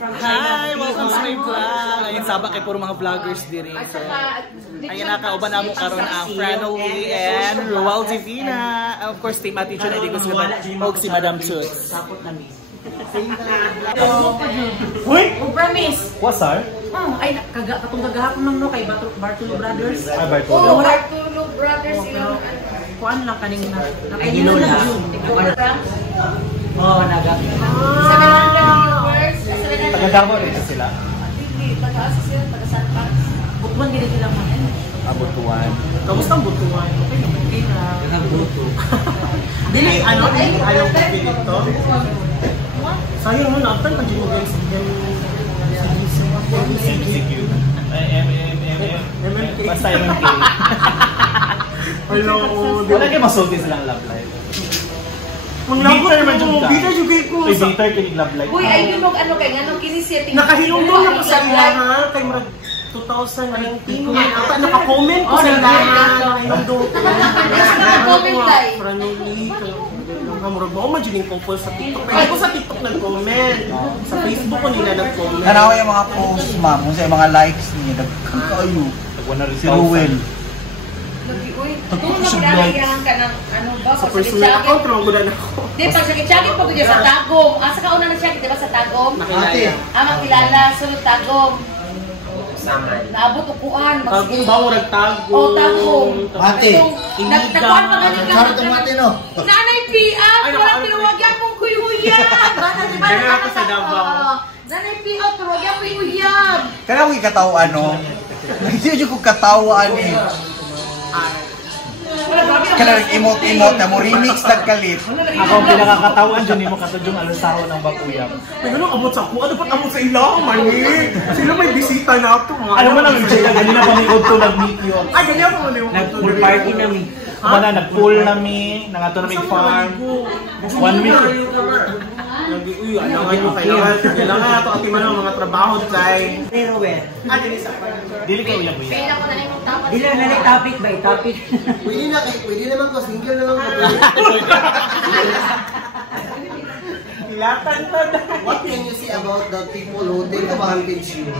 Hi! Welcome sa my vlog! Ayun, sabak kay puro mga vloggers diri. So, ayun na, kauban na mo karon ang Franoli and Ruel Divina. Of course, Team Ate Chun, hindi ko sila og si Madam Toots. Sapot na miss. Uy! Promise! What's our? Ay, katong kagahapon lang no kay Bartolo Brothers. Ay, Bartolo. Bartolo Brothers yung kuan lang kaning na. Ay, ginula. Oh, naga. 700 viewers. Taga-Davao rin sila? Hindi, taga-asa sila, taga-San Francisco. Butuan gini sila man. Butuan. Kamusta ang butuan? Okay na, okay na. Nagbuto. Dili, ano? Ayaw ko dito. Sayang mo na, after pag mo guys, CQ. Basta MMK. Wala kayo masulti silang love life. Bitter man dyan ka. Bitter yung gay ko. Bitter kinig love life. Uy, ay yun ano kay nga, kinisiyating. Nakahilong-dong ako sa iya ha. Kay marag 2019. Naka-comment ko sa iya. Nakahilong-dong. Naka-comment tayo. Franoli. Murag mo man dyan yung couple sa TikTok. Pero ako sa TikTok nag-comment. Sa Facebook ko nila nag-comment. Nanawa yung mga posts, ma'am. Kung sa mga likes niya, nagkakayo. Si Ruel. Uy, doon na pinalayahan ka ng ano ba? Sa personal account, naman na ako. Di, pag sakit-sakit pa ko dyan sa Tagum. Asa ka una na siya, di ba sa Tagum? Makilala. Makilala, sunod Tagum. Naabot upuan. Tagum ba? Walang Tagum. Oo, Tagum. Ate. Nagtakuan pa ganit ka. Sarap tumati, no? Nanay Piat! Walang tinawagyan mong kuy-uyab! Ganyan ako sa Davao. Nanay Piat, tinawagyan kuy-uyab! Kaya ako ikatawa, ano? Hindi ko katawaan eh. Kaya nag-emote-emote na mo, remix nagkalit. Ako ang pinakakatawan dyan, mo katudyong alusaho ng bakuyam. Ay, ano, abot sa ako? Ano ba't abot sa ilang, mani? Sila may bisita na ito. Ano man ang Jaya, ganyan na pamikod to, nag-meet yun. Ay, ganyan pa mali. Nag-pool party namin. Wala, nag-pool namin, nangato namin farm. 1 week. Uy, alangan nyo kailangan na ito atiman ng mga trabaho kay... Pero well. Dili ka uyab uyab. Kailan ko na yung tapat. Dili na topic by topic. Pwede naman ko, single naman ko. Ilatan na. What can you say about the people who take advantage you?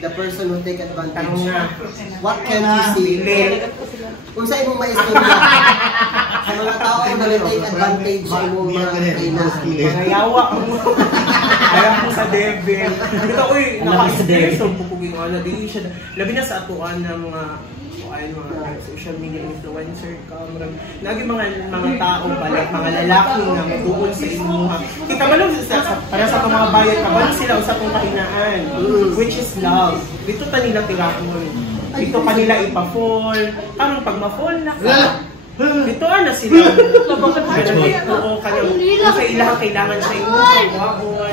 The person who take advantage you? What can you say? Kung sa imong maistorya, sa mga tao ay mag-take advantage sa imong mga kainan. Nangayawa ko mo. Ayaw ko sa devil. Ito, uy, naka-stress. Pupugin ko na. Labi na sa atuan ng mga social media influencer ka. Lagi mga tao pala, mga lalaki na matuon sa imuha. Kita ba lang para sa mga bayad ka, balik sila sa itong kahinaan. Which is love. Dito ta nila tirapon. Dito pa nila ipa-fall. Parang pag ma-fall na ka, dito na sila. Bakit ba na oo, kailangan sa inyo sa buhabon.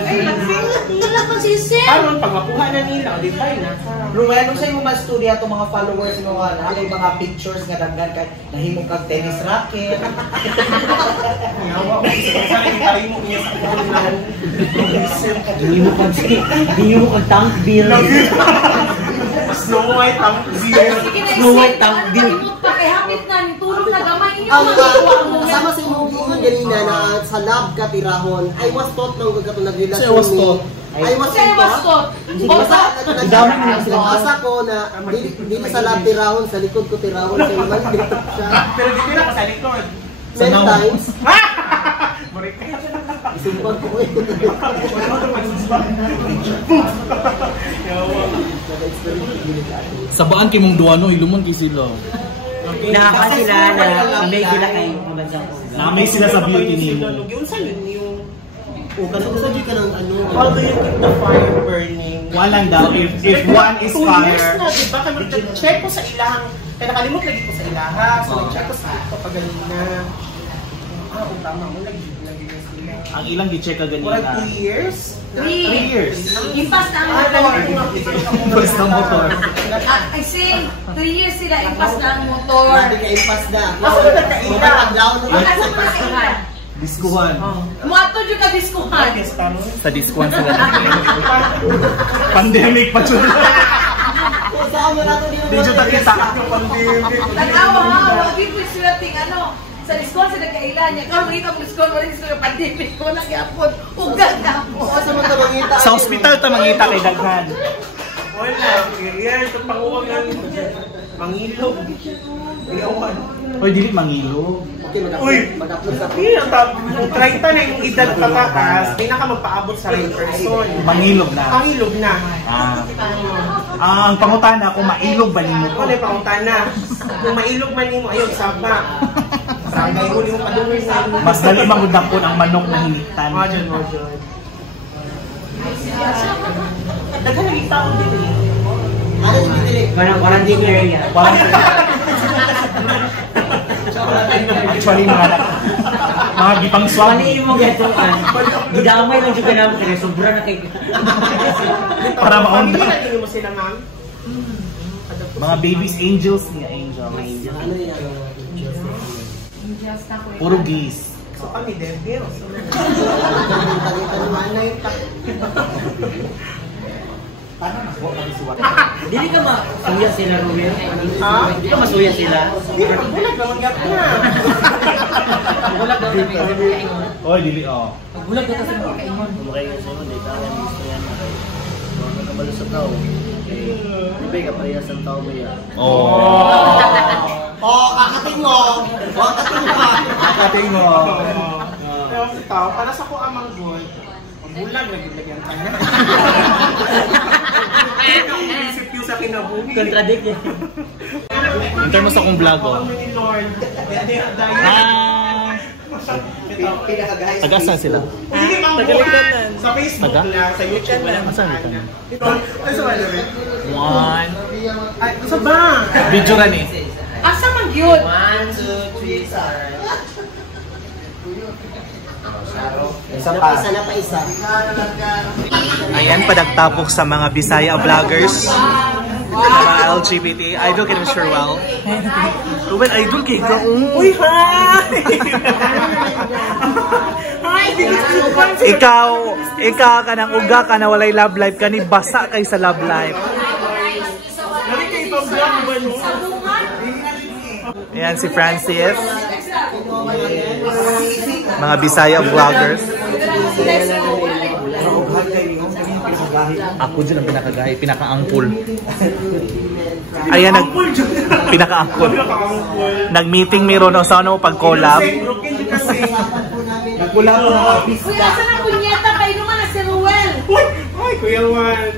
Wala pa si Sir! Parang pag makuha na nila, di ba na? Ruel, ano sa'yo mga studio itong mga followers mo nga na yung mga pictures nga dagdan kay nahimong kag tennis racket. Yawa ko. Sana itahimo niya sa kuhunan. Hindi mo kang tank bill. Snow White ang beer. Snow White tank bill. Pakihapit na, tulog na gamay niyo. Kasama sa imong buong ganina na sa lab ka tirahon, I was taught nang gato nagrelasyon I was taught. I was taught. Basta ko na dili sa lab tirahon, sa likod ko tirahon kay naman dito siya. Pero di nila sa likod. 10 times. Marikay. Isumpag ko eh. Sabaan kay mong duano ilumon kay sila. Nakaka sila na may sila kay mabansang ko. Namay sila sa beauty nimo. Yun sa yun yung O kasi sa di ka ng ano. how do you keep the fire burning? Walang daw if one is 2 years fire. na, diba? Check ko sa ilang. Kaya nakalimot lagi ko sa ilaha. So, nag-check ko sa TikTok pa ganina. Tama mo. Lagi sila. Ang ilang gi-check ka Murag ganina. 3 years? 3 years. Impas na ang motor. Basta motor. I say, 3 years sila impas na ang motor. Hindi ka impas na. Ako na nagkaila. Asa mo na kailan? Diskuhan. Muato dyan ka diskuhan. Sa diskuhan sila. Pandemic pa dyan. Saan mo na ito Di dyan takita yung pandemic. Tanawa ha, wag ko sila ting ano. Sa diskon sa nagkailan niya. Kung makita mo diskon, wala diskon pandemic ko na gyapon. Ugad gyapon. Sa mga tabangita. Sa ospital ta mangita kay daghan. Wala. Yan, ito panguwag lang. Mangilog. Iyawan. Oy, dili mangilo. Uy! Mag-upload sa Ang 30 na yung edad patakas, may naka magpaabot sa right person. Mangilog na. Pangilog na. Ang pangutana kung mailog ba nimo Ako to? na yung pangutana. Kung mailog man mo, ayaw saba. Sarangay huli mo padungay sa Mas dali mangudapon ang manok na hinitan. Modern. Dagan naging tao din eh. ano yung dili? Quarantine area. Actually, mga gipang swami. Ano yung mga gatoan? Gidamay lang juga namin kaya sobra na kay... Para maunda. Pamilya mo sila, ma'am? Mga babies, angels niya, angel. Ano yung Puro gays. So kami, devil. So, taluhan na yung Dili ka masuya sila, Ruel? Ha? Dili ka masuya sila? Bulag naman gap na. Bulag daw kami kaingon. Oy, dili oh. Bulag daw kasi mga kaingon. Kumakain ka sa mga data yan, gusto yan na kayo. Mga kabalo sa tao. Di ba kaparehas ang tao mo yan? Oh, kakating mo! Kakating mo ka! Kating mo. Pero ikaw, para sa ko amang gold, bulag na gilagyan ka na. Isip yung sa kinabuhi. Contradict yan. In terms sa kong vlog, oh. Lord. Pinakagahis. Taga-saan sila? Hindi mang buwan. Sa Facebook Taga? lang, sa YouTube lang. Asan dito? Ito, ay sa wala rin. One. Ay, sa ba? Video ran eh. Asa man yun? 1, 2, 3, start. Isa pa. Isa na pa isa. Ayan, padagtapok sa mga Bisaya vloggers. Mga LGBT. Idol kay Mr. Wow. Ruben, idol kay ka. Uy, hi! Hi, Ikaw ka ng uga ka na walay love life ka ni basa kay sa love life. Lagi kayo itong vlog ba mo? Ayan si Francis. Mga Bisaya vloggers. Ako dyan ang pinakagahi, pinaka-angkol. Ayan, pinaka-angkol. Nag-meeting meron sa ano pag-collab. Nagkulang ko ng office. Kuya, asa na kunyeta kayo naman na si Ruel? Ay, Kuya Juan.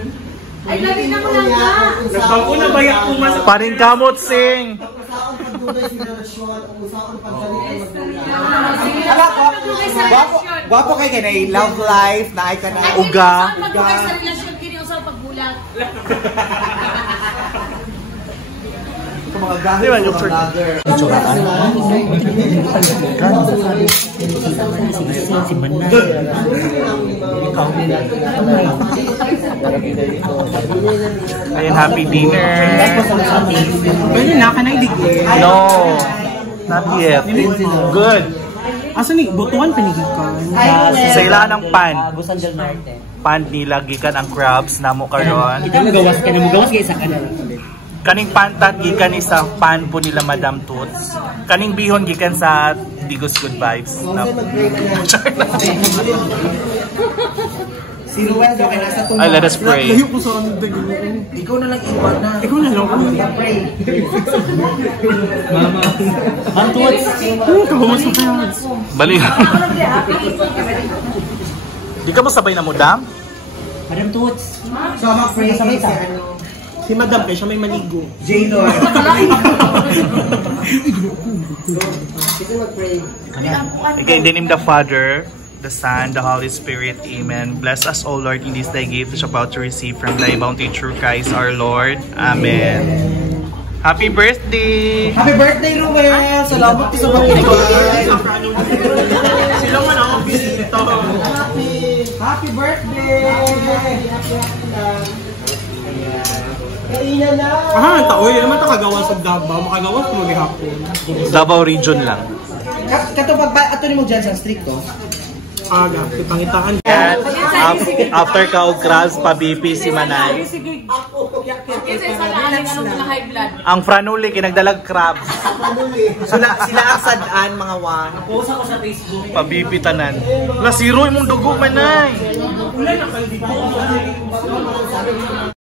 Ay, lagi na mo lang ka. Nagpako na ba yung umas? Paring kamot sing. Usaon pagdugay si relasyon, usaon pagdalit ang Gwapo kay kanay love life na ay kanay. Uga. Pag-ugay sa relasyon, kini usap pagbulag. Ito mga gahi. Di ba, yung short? Si Manay. Ayan, happy dinner. Pwede na ka na idigil. No, not yet. Good. Asa ni butuan panigikan? Sa ilan ng pan. Busan del Norte. Pan nila gikan ang crabs namo karon. Ikaw magawas ka na, magawas kayo sa kanila. Kaning pantat gikan isa pan po nila Madam Toots. Kaning bihon gikan sa Digos Good Vibes. Si Ruel daw ay nasa Ay, let us pray. Ikaw na lang iwan na. Ikaw na lang. Mama. Ang tuwad. Kabumas mo kayo. Balik. Di ka mo sabay na mo, Dam? Madam Toots. So, mag-pray sa ano. Si Madam kayo, siya may maligo. J-Lord. Sige mag-pray. Okay, in the name of the Father, the Son, the Holy Spirit. Amen. Bless us, O Lord, in this thy gift which we're about to receive from thy bounty through Christ our Lord. Amen. Happy birthday! Happy birthday, Ruel! Salamat sa mga Sila man ako bisito. Happy birthday! Kainan na! Aha, taoy. Yan naman ito kagawa sa Davao. Makagawa sa mga hapon. Davao region lang. Katupag ba, ato ni mo dyan sa street ko? Aga, ipangitaan. After ka og crabs, pa BP si Manay. Sige. Sige, sa Maraming ano mga high blood. Ang franuli kinagdalag crabs. Sila ang sadaan mga wan. Post ako sa Facebook. Pabibitanan. La zero imong dugo manay.